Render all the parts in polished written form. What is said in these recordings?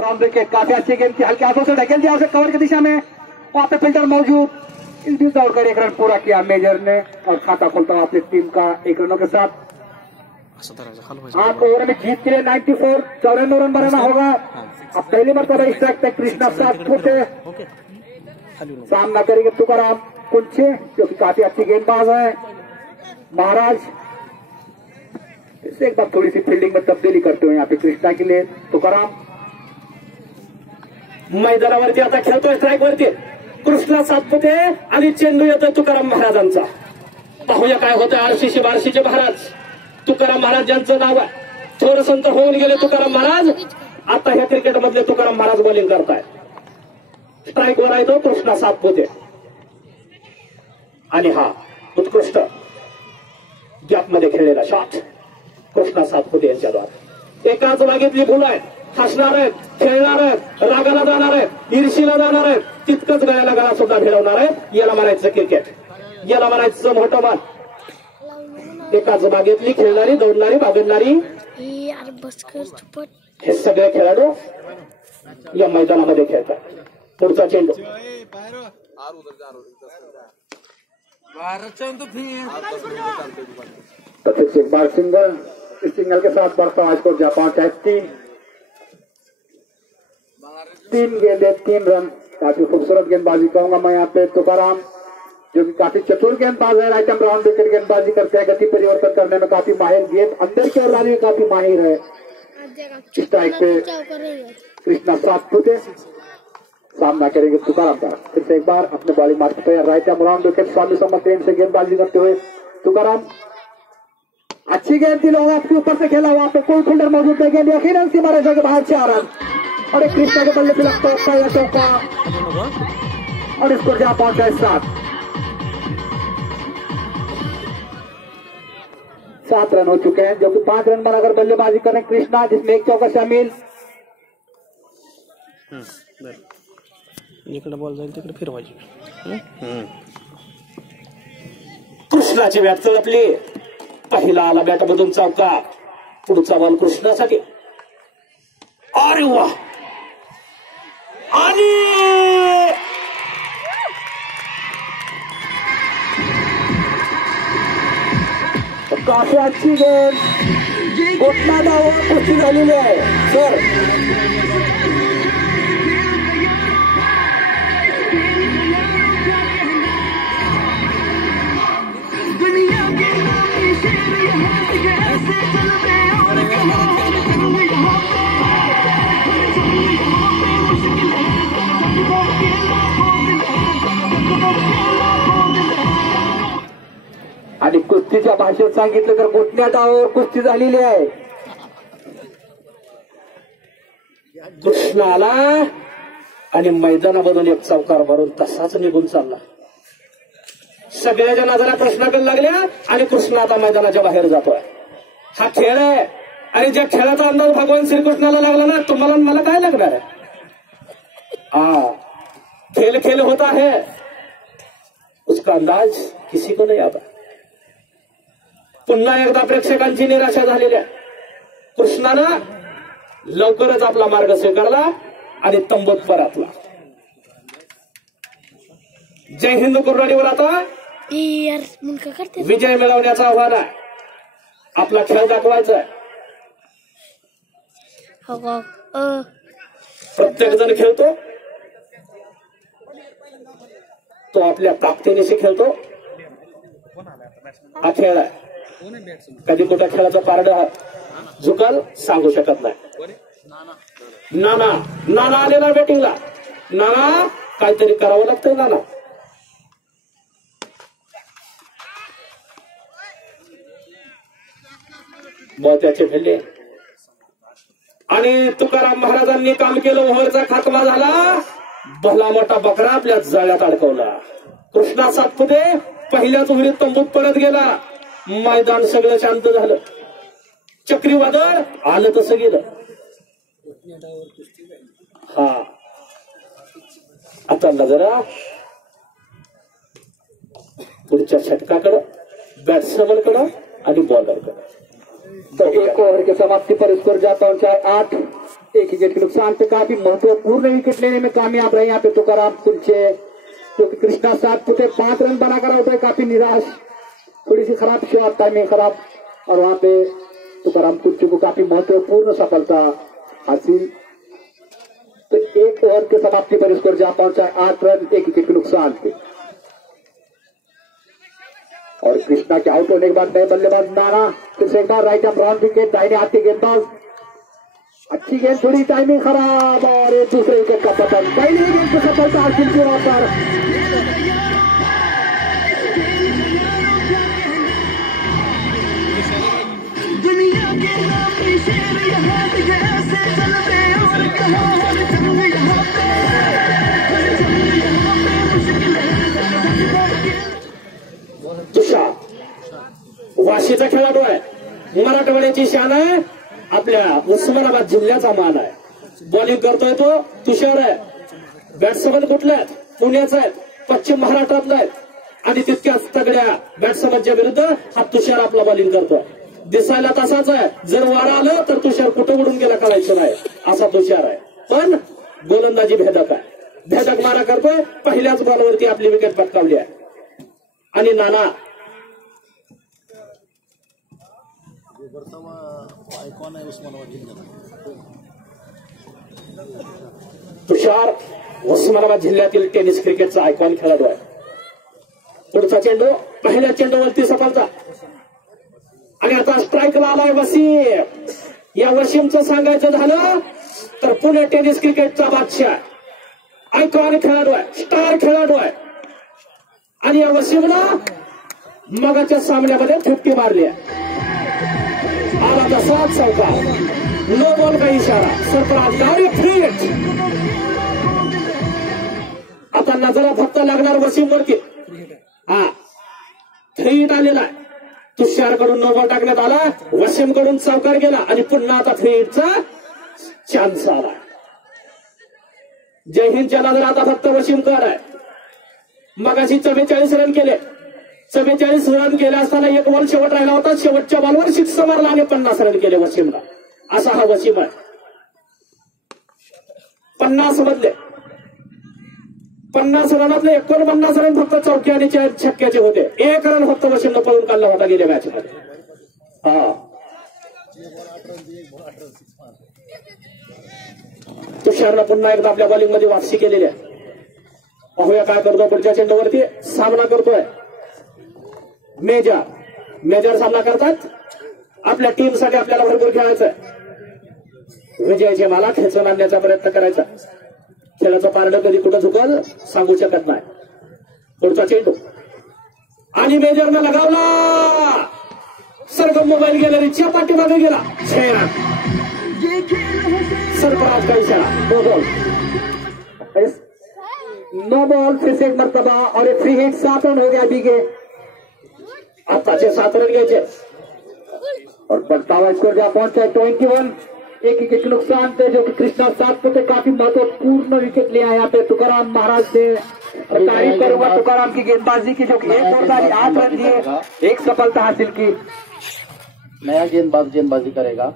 Round wicket काफी अच्छी गेंद थी, हल्के हाथों से ढकेल दिया उसे कवर की दिशा में, वहां पे फिल्टर मौजूद, इस बीच दौड़कर एक रन पूरा किया मेजर ने और खाता खोलता हुआ अपनी टीम का 1 रनों के साथ। 8 ओवर में जीत के लिए 94 94 रन बनाना होगा। अब पहली मरतबा स्ट्राइक पे कृष्णा सातपुत सामना करेंगे तुकाराम कुंचे जो कि काफी अच्छी गेंदबाज है। महाराज इसे एक बार थोड़ी सी फील्डिंग में तब्दीली करते हुए यहाँ पे कृष्णा के लिए तुकाराम मैदानावरती आता खेळतोय स्ट्राईक वरती कृष्णा सातपुते आणि चेंडू येतोय तुकाराम महाराजांचा। पाहूया काय होतं आरसीसी बारसीचे महाराज तुकाराम महाराज ज्यांचं नाव आहे। थोडं संत होऊन गेले तुकाराम महाराज, आता ह्या क्रिकेट मधले तुकाराम महाराज बॉलिंग करताय। स्ट्राईक वर आहे तो कृष्णा सातपुते आणि हा उत्कृष्ट गॅप मध्ये खेळलेला शॉट कृष्णा सातपुते यांच्याद्वारे। एकाच मागितली फुलं आहेत, हसणार आहेत, खेळणार आहेत, रागाला जाणार आहेत, ईर्षीला जाणार आहेत, तितकंच गळ्याला गळा सुद्धा भिडवणार आहेत। याला म्हणायचं क्रिकेट, याला म्हणायचं मोठं मन। एकाच बागेतली खेळणारी, दौडणारी, बागडणारी हे सगळे खेळाडू या मैदानामध्ये खेळतात। पुढचा चेंडू एक बार सिंगल, इस सिंगल के साथ बढ़ता आज को जापान चाहती 3 गेंदे 3 रन। काफी खूबसूरत गेंदबाजी कहूंगा मैं यहाँ पे तुकाराम जो कि काफी चतुर गेंदबाज है। आइटम राउंड विकेट गेंदबाजी करते हैं, गति परिवर्तन करने में काफी माहिर, गेंद अंदर की ओर लाने में काफी माहिर है। स्ट्राइक पे कृष्णा सातपुते सामना करेंगे तुकाराम का। फिर से एक बार अपने बॉलिंग मार्क पे राइट आर्म राउंड विकेट स्वामी सम्मत ट्रेन से गेंदबाजी करते हुए तुकाराम। अच्छी गेंद थी, लोग आपके ऊपर से खेला, वहां पे कोई फील्डर मौजूद नहीं, गेंद यकीनन सीमा रेखा के बाहर 4 रन और एक कृष्णा के बल्ले पे लगता है या चौका और इसको जा पहुंचा है 7 रन हो चुके हैं, जो कि 5 रन बनाकर बल्लेबाजी कर रहे हैं कृष्णा, जिसमें एक चौका शामिल। इकडे बॉल जाईल तिकडे फिरवायची। कृष्णाची बॅट चळपली, पहिला आला बॅट मधून चौका, पुढचा बॉल कृष्णासाठी। अरे वा, आणि काफी अच्छी गेंद घोटना धाव कुस्ती झालेली आहे सर। आणि कुस्तीच्या भाषेत सांगितलं तर घोटण्या डावावर कुस्ती झालेली आहे। कृष्णा आला आणि मैदानामधून एक चौकार मारून तसाच निघून चालला। सगळ्याच्या नजरा कृष्णाकडे लागल्या आणि कृष्णा आता मैदानाच्या बाहेर जातोय। हा खेळ आहे आणि ज्या खेळाचा अंदाज भगवान श्रीकृष्णाला लागला ना, तुम्हाला मला काय लागणार आहे? खेल खेल होता है, उसका अंदाज किसी को नहीं आता। पुन्हा एकदा प्रेक्षकांची निराशा झालेल्या कृष्णानं लवकरच आपला मार्ग स्वीकारला आणि तंबूत परतला। जय हिंद कुर्राडीवर आता विजय मिळवण्याचं आव्हान आहे, आपला खेळ दाखवायचा आहे। प्रत्येक जण खेळतो, तो आपल्या ताकदीनिशी खेळतो, हा खेळ आहे। कधी कुठल्या खेळाचं पारड झुकल सांगू शकत नाही। नाना आलेला बॅटिंगला, नाना काहीतरी करावं लागतंय नाना। त्याचे फेले आणि तुकाराम महाराजांनी काम केलं, ओव्हरचा खात्मा झाला, भला मोठा बकरा आपल्या जाळ्यात अडकवला। कृष्णा सातपुते पहिल्याच ओव्हरीत तंबूत परत गेला, मैदान सगळं शांत झालं, चक्रीवादळ आलं तसं गेलं। हा आता नजरा पुढच्या षटकाकडं, बॅट्समनकडं आणि बॉलरकडं। तो 1 ओवर की समाप्ति पर स्कोर जा पहुंचा 8। एक विकेट के नुकसान पे काफी महत्वपूर्ण विकेट लेने में कामयाब रहे यहाँ पे तुकाराम कुलचे, जो कि कृष्णा सातपुते 5 रन बनाकर आउट है, काफी निराश, थोड़ी सी खराब शॉट, टाइमिंग खराब, और वहां पे तुकाराम कुलचे को काफी महत्वपूर्ण सफलता हासिल। तो एक ओवर के समाप्ति पर स्कोर जा पहुंचा 8 रन 1 विकेट के नुकसान पे। और कृष्णा के आउट होने के बाद नए बल्लेबाज नाना फिर से एक बार राइट आर्म राउंड विकेट, दाहिने हाथ के गेंदबाज, अच्छी गेंद, थोड़ी टाइमिंग खराब और एक दूसरे विकेट का पतन। पहली गेंद को सफलता हासिल की वहां पर। दुनिया के नामी शेर यहाँ पे ऐसे चल रहे और कहाँ हर जंग यहाँ पे, हर जंग यहाँ पे मुश्किल है। तुषार वाशीचा खेळाडू आहे, मराठवाड्याची शान आहे, आपल्या उस्मानाबाद जिल्ह्याचा मान आहे. बॉलिंग करतोय तो तुषार आहे. बॅट्समन कुठले आहेत? पुण्याचे आहेत, पश्चिम महाराष्ट्रातले आहेत, आणि तितक्याच तगड्या बॅट्समनच्या विरुद्ध हा तुषार आपला बॉलिंग करतोय. दिसायला तसाच आहे, जर वारा आलं तर तुषार कुठं उडून गेला कळायचं नाही, असा तुषार आहे. पण गोलंदाजी भेदक आहे, भेदक मारा करतोय. पहिल्याच बॉलवरती आपली विकेट पटकावली आहे. आणि नाना तुषार उस्मानाबाद जिल्ह्यातील टेनिस क्रिकेटचा आयकॉन खेळाडू आहे. पुढचा चेंडू, पहिल्या चेंडूवरती सफलता, आणि आता स्ट्राईकला आलाय वसीम. या वसीमचं सांगायचं झालं तर पुणे टेनिस क्रिकेटचा बादशाह, आयकॉन खेळाडू आहे, स्टार खेळाडू आहे. आणि या वसीमनं मगाच्या सामन्यामध्ये 50 मारली आहे. आला तसाच चौका, नो बॉल का इशारा, सरफराज डायरेक्ट फ्री हिट. आता नजरा फक्त लागणार वसीमवरती. हा फ्री हिट आलेला आहे. तुषारकडून नो बॉल टाकण्यात आला, वसीमकडून चौकार गेला, आणि पुन्हा आता फ्री हिटचा चान्स आला. जय हिंदच्या नजर आता फक्त वसीमकर आहे. मगाशी 44 रन केले, 44 रन केले असताना एक बॉल शेवट राहिला होता, शेवटच्या बॉलवर 6 मारला आणि 50 रन केले वसीमला. असा हा वसीम आहे. 50 मधले 50 रनातले 49 रन फक्त चौकी आणि छक्क्याचे होते. 1 रन फक्त वसीमनं पळून काढला होता गेल्या मॅच मध्ये. हा तुषारनं पुन्हा एकदा आपल्या बॉलिंग मध्ये वापसी केलेली आहे. पाहूया काय करतो पुढच्या चेंडूवरती. सामना करतोय मेजर सामना करतात. आपल्या टीमसाठी आपल्याला भरपूर खेळायचंय. विजयाची माला खेचून आणण्याचा प्रयत्न करायचा. खेळाचं पारडं कधी कुठं झुकल सांगू शकत नाही. पुढचा चेंडू, आणि मेजरनं लगावला, सरगम मोबाईल गॅलरीच्या पाठीमागे गेला. सरफराज का इशारा, नो बॉल, फिर से एक मरतबा और एक फ्री हिट. 7 रन हो गया अभी के. आताचे 7 रन घ्यायचे. और बढ़ता हुआ स्कोर जहां पहुंचा 21, 1 विकेट के नुकसान पे, जो कि कृष्णा सातपुते काफी महत्वपूर्ण विकेट लिया यहाँ पे. तुकाराम महाराज से तारीफ करूंगा तुकाराम की गेंदबाजी की, जो कि 1 ओवर 8 रन दिए, 1 सफलता हासिल की. नया गेंदबाजी करेगा.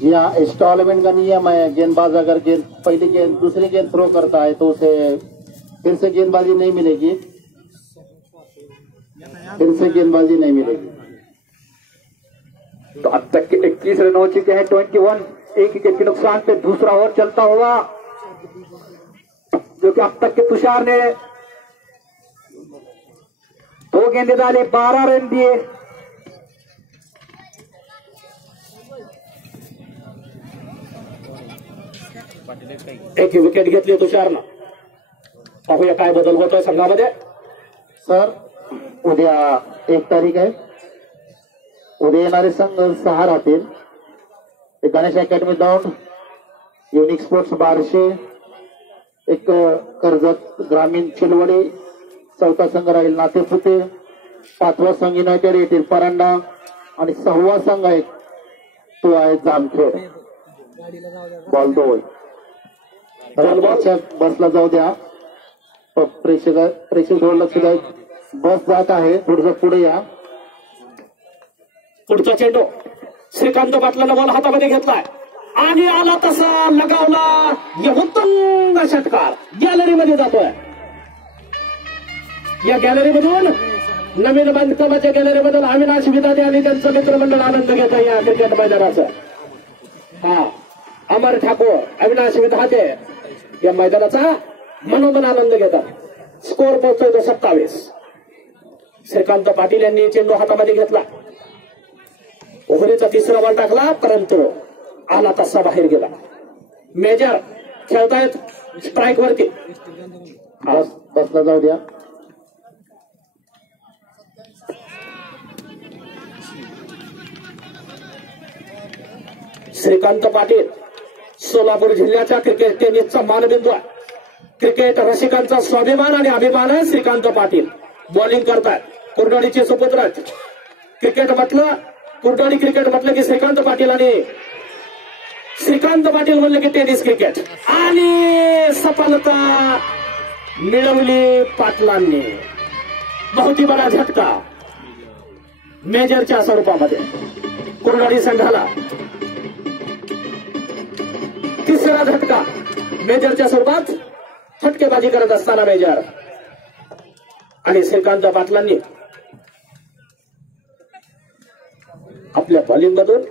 जी हाँ, इंस्टॉलमेंट का नियम है. गेंदबाज अगर पहली गेंद दूसरी गेंद थ्रो करता है तो उसे फिर से गेंदबाजी नहीं मिलेगी. तो अब तक के 21 रन हो चुके हैं. 21, 1 विकेट के नुकसान पे दूसरा ओवर चलता हुआ, जो कि अब तक के तुषार ने 2 गेंदें डाली, 12 रन दिए. एक विकेट घेतली तुषारनं. पाहूया काय बदल होतोय संघामध्ये. सर, उद्या 1 तारीख आहे. उद्या येणारे संघ 6 राहतील. एक Ganesh academy Daund, unique sports बारशे, एक कर्जत ग्रामीण चिलवडी, 4था संघ राहील नातेपुते, 5वा संघ युनायटेड येथील परांडा, आणि 6वा संघ आहे तो आहे जामखेड. बॉल 2 बसला जाऊ द्या. प्रेक्षक थोडं लक्ष द्या. बस जात आहे, थोडस पुढे या. पुढचा चेंडू श्रीकांत पाटलानं बॉल हातामध्ये घेतलाय आणि आला तसा लगावला. उत्तम षटकार गॅलरीमध्ये जातोय. या गॅलरीमधून नवीन बांधकामाच्या गॅलरीमधून अविनाश विधाते आणि त्यांचं मित्रमंडळ आनंद घेत आहे या क्रिकेट मैदानाचा. हा अमर ठाकूर अविनाश विधाते या मैदानाचा मनोमन आनंद घेतात. स्कोर पोहोचतोय तो 27. श्रीकांत पाटील यांनी चेंडू हातामध्ये घेतला. ओव्हरीचा तिसरा बॉल टाकला परंतु आला तसा बाहेर गेला. मेजर खेळतायत स्ट्राईक वरती. बसला जाऊ द्या. श्रीकांत पाटील सोलापूर जिल्ह्याच्या क्रिकेट टेनिसचा मानबिंदू आहे. क्रिकेट रसिकांचा स्वाभिमान आणि अभिमान आहे. श्रीकांत पाटील बॉलिंग करतात. कुर्डवाडीचे सुपुत्र आहेत. क्रिकेट म्हटलं कुर्डवाडी क्रिकेट म्हटलं की श्रीकांत पाटील आणि श्रीकांत पाटील म्हणलं की टेनिस क्रिकेट. आणि सफलता मिळवली पाटलांनी. बहुत बडा झटका मेजरच्या स्वरूपामध्ये कुर्डवाडी संघाला. तिसरा झटका मेजरच्या स्वरूपात फटकेबाजी करत असताना मेजर आणि श्रीकांत पाटलांनी आपल्या बॉलिंगमधून